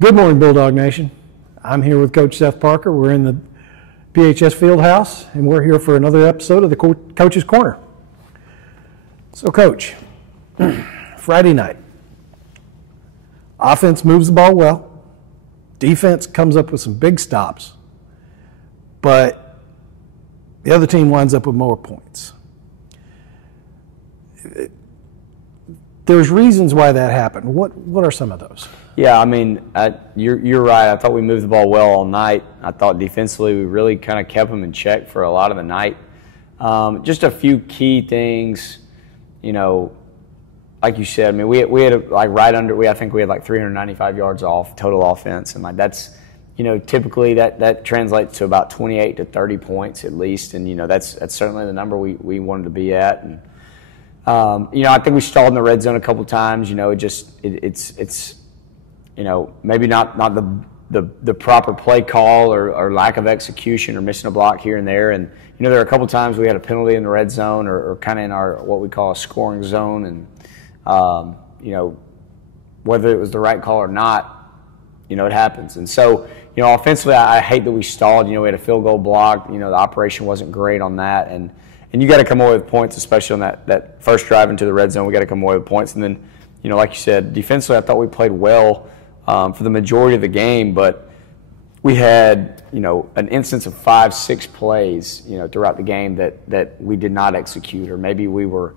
Good morning, Bulldog Nation. I'm here with Coach Seth Parker. We're in the PHS Fieldhouse, and we're here for another episode of the Coach's Corner. So, Coach, Friday night, offense moves the ball well. Defense comes up with some big stops, but the other team winds up with more points. There's reasons why that happened. What are some of those? Yeah, I mean, you're right. I thought we moved the ball well all night. I thought defensively we really kind of kept them in check for a lot of the night. Just a few key things, like you said. I mean, we had I think we had like 395 yards off total offense, and that's, typically that translates to about 28 to 30 points at least, and that's certainly the number we wanted to be at. And I think we stalled in the red zone a couple times. It's maybe not the proper play call or lack of execution or missing a block here and there. And, there are a couple times we had a penalty in the red zone or kind of in our what we call a scoring zone. And, whether it was the right call or not, it happens. And so, offensively, I hate that we stalled. We had a field goal block. The operation wasn't great on that. And you got to come away with points, especially on that first drive into the red zone. We got to come away with points. And then, like you said, defensively, I thought we played well for the majority of the game, but we had, an instance of 5-6 plays, throughout the game that we did not execute, or maybe we were,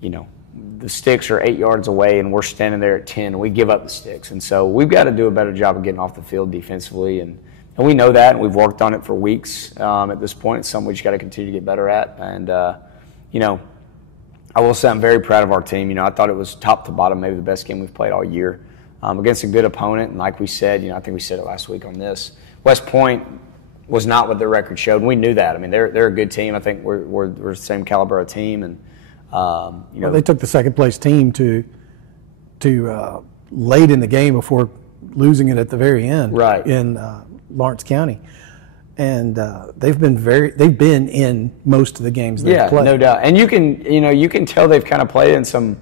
the sticks are 8 yards away and we're standing there at 10 and we give up the sticks. And so we've got to do a better job of getting off the field defensively, and we know that, and we've worked on it for weeks at this point. It's something we just got to continue to get better at. And, I will say I'm very proud of our team. I thought it was top to bottom maybe the best game we've played all year. Against a good opponent, and like we said, I think we said it last week on this, West Point was not what their record showed, and we knew that. I mean, they're a good team. I think we're the same caliber of team, and well, they took the second place team to late in the game before losing it at the very end, right, in Lawrence County, and they've been in most of the games they've played. No doubt, and you can tell they've kind of played in some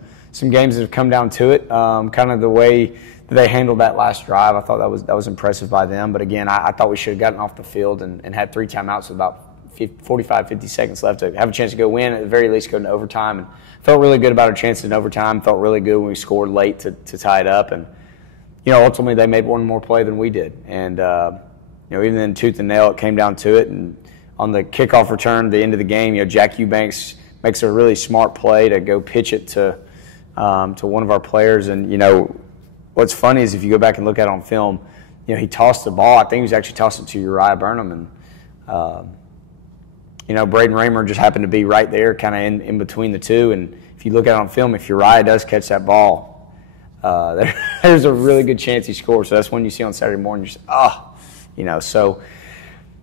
games that have come down to it. Kind of the way they handled that last drive, I thought that was impressive by them. But again, I thought we should have gotten off the field and had 3 timeouts with about 45, 50 seconds left to have a chance to go win, at the very least go into overtime. And felt really good about our chances in overtime. Felt really good when we scored late to tie it up. And ultimately they made one more play than we did. And even in tooth and nail, it came down to it. And on the kickoff return at the end of the game, Jack Eubanks makes a really smart play to go pitch it to one of our players. And, what's funny is if you go back and look at it on film, he tossed the ball. I think he was actually tossing it to Uriah Burnham. And, Braden Raymer just happened to be right there kind of in between the two. And if you look at it on film, if Uriah does catch that ball, there's a really good chance he scores. So that's when you see on Saturday morning, you're just, so.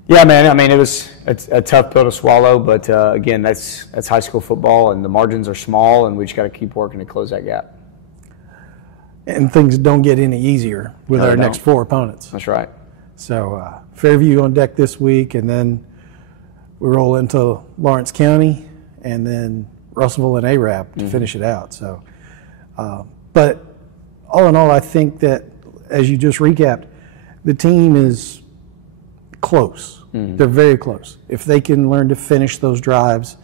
Yeah, man. I mean, it's a tough pill to swallow, but again, that's high school football, and the margins are small, and we just got to keep working to close that gap. And things don't get any easier with our next 4 opponents. That's right. So Fairview on deck this week, and then we roll into Lawrence County, and then Russellville and Arab to finish it out. So, but all in all, I think that as you just recapped, the team is close. They're very close. If they can learn to finish those drives,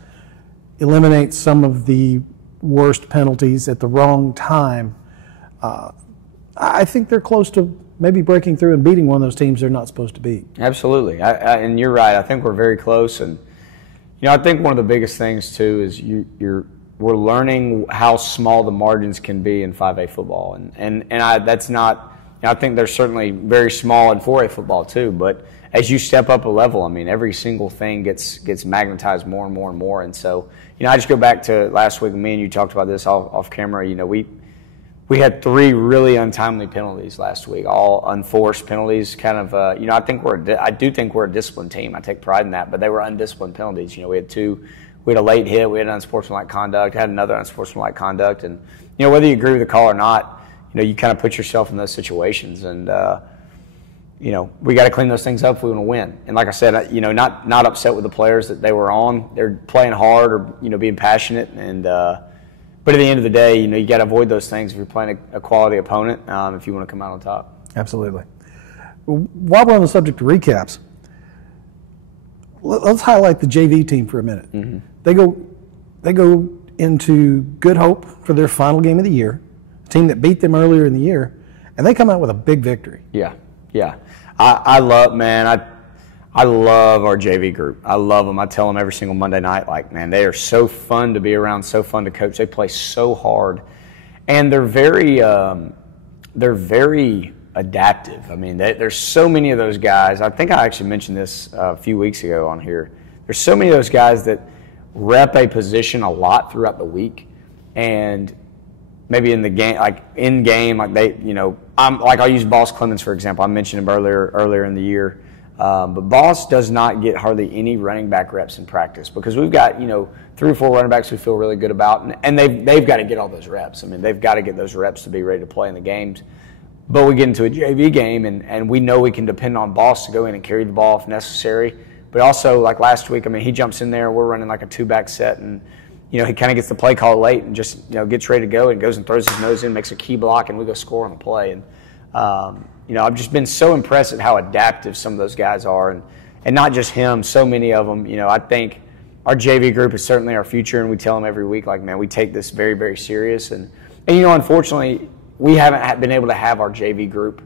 eliminate some of the worst penalties at the wrong time, I think they're close to maybe breaking through and beating one of those teams they're not supposed to beat. Absolutely. And you're right. I think we're very close. And, I think one of the biggest things, too, is we're learning how small the margins can be in 5A football. And that's not – I think they're certainly very small in 4A football, too. But as you step up a level, I mean, every single thing gets magnetized more and more and more. And so, I just go back to last week, me and you talked about this off camera. We had 3 really untimely penalties last week, all unforced penalties. Kind of, I do think we're a disciplined team. I take pride in that, but they were undisciplined penalties. We had 2. We had a late hit. We had unsportsmanlike conduct. Had another unsportsmanlike conduct. And whether you agree with the call or not, you kind of put yourself in those situations. And we got to clean those things up if we want to win. And like I said, not upset with the players that they were on. They're playing hard or being passionate. And but at the end of the day, you got to avoid those things if you're playing a quality opponent if you want to come out on top. Absolutely. While we're on the subject of recaps, let's highlight the JV team for a minute. Mm-hmm. They go into Good Hope for their final game of the year, a team that beat them earlier in the year, and they come out with a big victory. Yeah. I love our JV group. I love them. I tell them every single Monday night, like, man, they are so fun to be around, so fun to coach. They play so hard, and they're very adaptive. I mean, there's so many of those guys. I think I actually mentioned this a few weeks ago on here. There's so many of those guys that rep a position a lot throughout the week, and maybe in the game, like in game, like they, I'll use Boss Clemens for example. I mentioned him earlier in the year, but Boss does not get hardly any running back reps in practice because we've got 3 or 4 running backs we feel really good about, and they've got to get all those reps. I mean, they've got to get those reps to be ready to play in the games. But we get into a JV game, and we know we can depend on Boss to go in and carry the ball if necessary. But also, like last week, I mean, he jumps in there, we're running like a 2-back set, and he kind of gets the play call late and just gets ready to go and goes and throws his nose in, makes a key block, and we go score on the play. And I've just been so impressed at how adaptive some of those guys are, and not just him, so many of them. I think our JV group is certainly our future, and we tell them every week, like, man, we take this very, very serious. And unfortunately, we haven't been able to have our JV group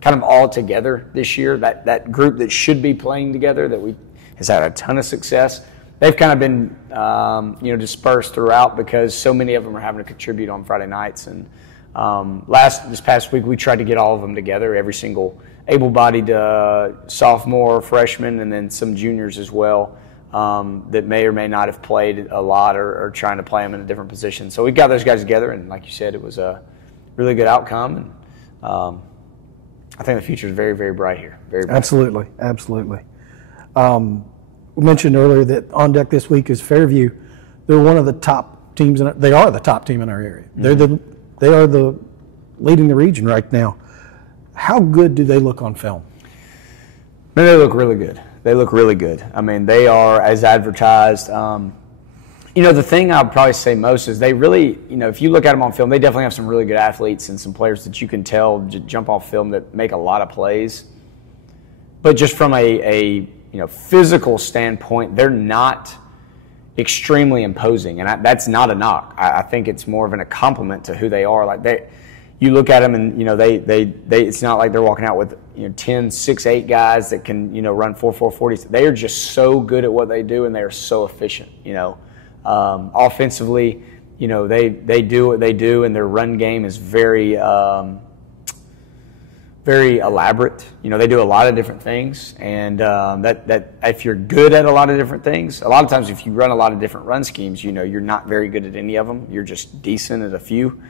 kind of all together this year. That group that should be playing together has had a ton of success. They've kind of been dispersed throughout because so many of them are having to contribute on Friday nights. And this past week we tried to get all of them together, every single able-bodied sophomore, freshman, and then some juniors as well that may or may not have played a lot or trying to play them in a different position. So we got those guys together, and like you said, it was a really good outcome, and I think the future is very, very bright here. Very bright. Absolutely. We mentioned earlier that on deck this week is Fairview. They're one of the top teams. They are the top team in our area. Mm-hmm. They are leading the region right now. How good do they look on film? Man, they look really good. I mean, they are as advertised. The thing I would probably say most is they really, if you look at them on film, they definitely have some really good athletes and some players that you can tell jump off film that make a lot of plays. But just from a physical standpoint, they're not extremely imposing, and that's not a knock. I think it's more of a compliment to who they are. Like you look at them, and they it's not like they're walking out with 10, 6, 8 guys that can run 4.40 40s. They are just so good at what they do, and they are so efficient. Offensively, they do what they do, and their run game is very very elaborate. They do a lot of different things, and that if you're good at a lot of different things, a lot of times if you run a lot of different run schemes, you're not very good at any of them. You're just decent at a few.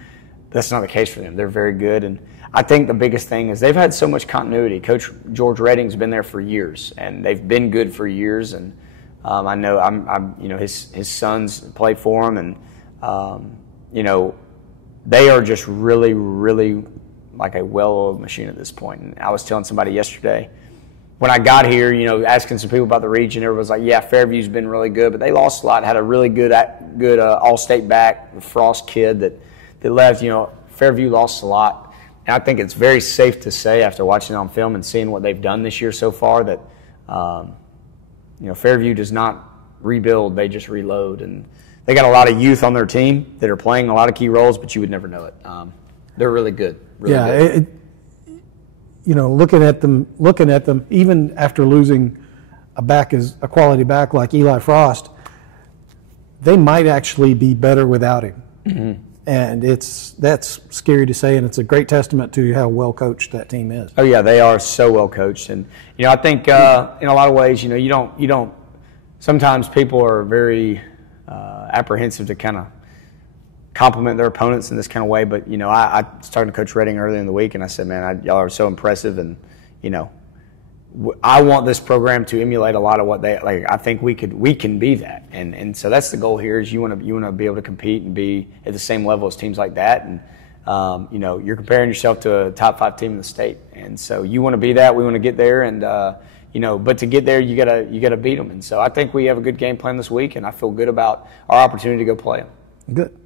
That's not the case for them. They're very good, and I think the biggest thing is they've had so much continuity. Coach George Redding's been there for years, and they've been good for years, and I know his sons play for him, and they are just really, really like a well-oiled machine at this point. And I was telling somebody yesterday, when I got here, asking some people about the region, everybody was like, yeah, Fairview's been really good, but they lost a lot. Had a really good all-state back, the Frost kid that left. Fairview lost a lot. And I think it's very safe to say, after watching it on film and seeing what they've done this year so far, that Fairview does not rebuild, they just reload. And they got a lot of youth on their team that are playing a lot of key roles, but you would never know it. They're really good. Really good. Looking at them, even after losing a quality back like Eli Frost, they might actually be better without him. Mm-hmm. And that's scary to say, and it's a great testament to how well coached that team is. Oh yeah, they are so well coached, and I think in a lot of ways, you don't. Sometimes people are very apprehensive to kind of compliment their opponents in this kind of way, but I was talking to Coach Redding earlier in the week, and I said, man, y'all are so impressive, and I want this program to emulate a lot of what they like. I think we can be that, and so that's the goal here. Is you want to be able to compete and be at the same level as teams like that, and you're comparing yourself to a top 5 team in the state, and so you want to be that. We want to get there, and but to get there, you gotta beat them, and so I think we have a good game plan this week, and I feel good about our opportunity to go play them. Good.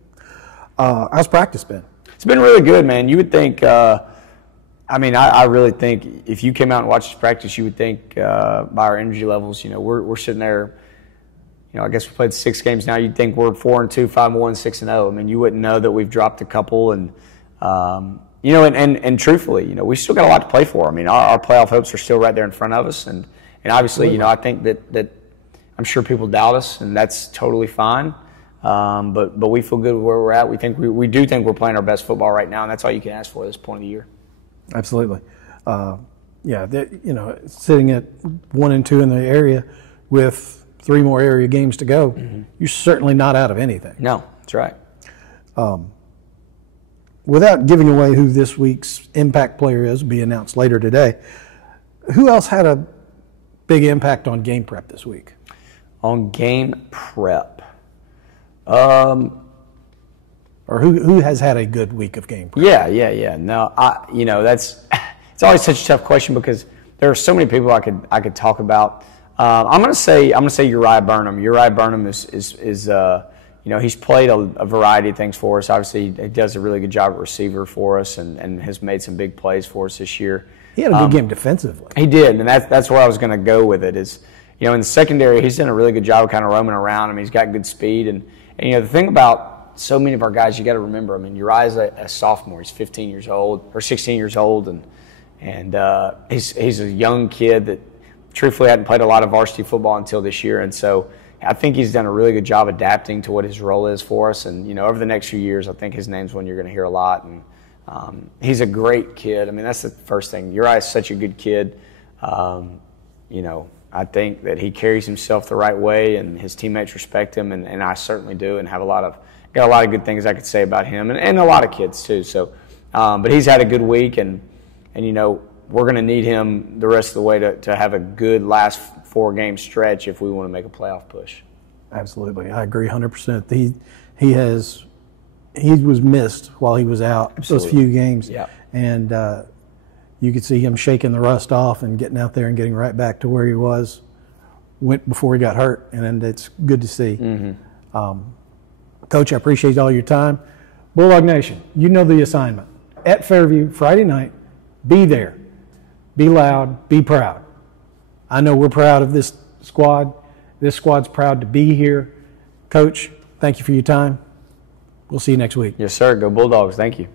How's practice been? It's been really good, man. You would think. I mean, I really think if you came out and watched us practice, you would think by our energy levels, we're sitting there. I guess we played 6 games now. You'd think we're 4-2, 5-1, 6-0. I mean, you wouldn't know that we've dropped a couple, and and truthfully, we still got a lot to play for. I mean, our playoff hopes are still right there in front of us, and obviously, I think that I'm sure people doubt us, and that's totally fine. But we feel good where we're at. We do think we're playing our best football right now, and that's all you can ask for at this point of the year. Absolutely. Sitting at 1-2 in the area with 3 more area games to go, you're certainly not out of anything. No, that's right. Without giving away who this week's impact player is, will be announced later today, who else had a big impact on game prep this week? On game prep? Or who has had a good week of game prep? Yeah. No, it's always such a tough question because there are so many people I could talk about. I'm gonna say Uriah Burnham. Uriah Burnham is he's played a variety of things for us. Obviously, he does a really good job at receiver for us and has made some big plays for us this year. He had a good game defensively. He did, and that's where I was going to go with it. Is in the secondary, he's done a really good job of kind of roaming around. I mean, he's got good speed, and the thing about so many of our guys, you got to remember. I mean, Uriah's a sophomore. He's 15 years old or 16 years old, and he's a young kid that truthfully hadn't played a lot of varsity football until this year, and so I think he's done a really good job adapting to what his role is for us. And over the next few years, I think his name's one you're going to hear a lot. And he's a great kid. I mean, that's the first thing. Uriah is such a good kid. I think that he carries himself the right way, and his teammates respect him, and I certainly do, and got a lot of good things I could say about him, and a lot of kids too. So, but he's had a good week, and we're going to need him the rest of the way to have a good last 4-game stretch if we want to make a playoff push. Absolutely, I agree 100%. He was missed while he was out. Absolutely. Those few games, yeah. And you could see him shaking the rust off and getting out there and getting right back to where he went before he got hurt, and it's good to see. Coach, I appreciate all your time. Bulldog Nation, you know the assignment. At Fairview Friday night, be there, be loud, be proud. I know we're proud of this squad. This squad's proud to be here. Coach, thank you for your time. We'll see you next week. Yes, sir. Go Bulldogs. Thank you.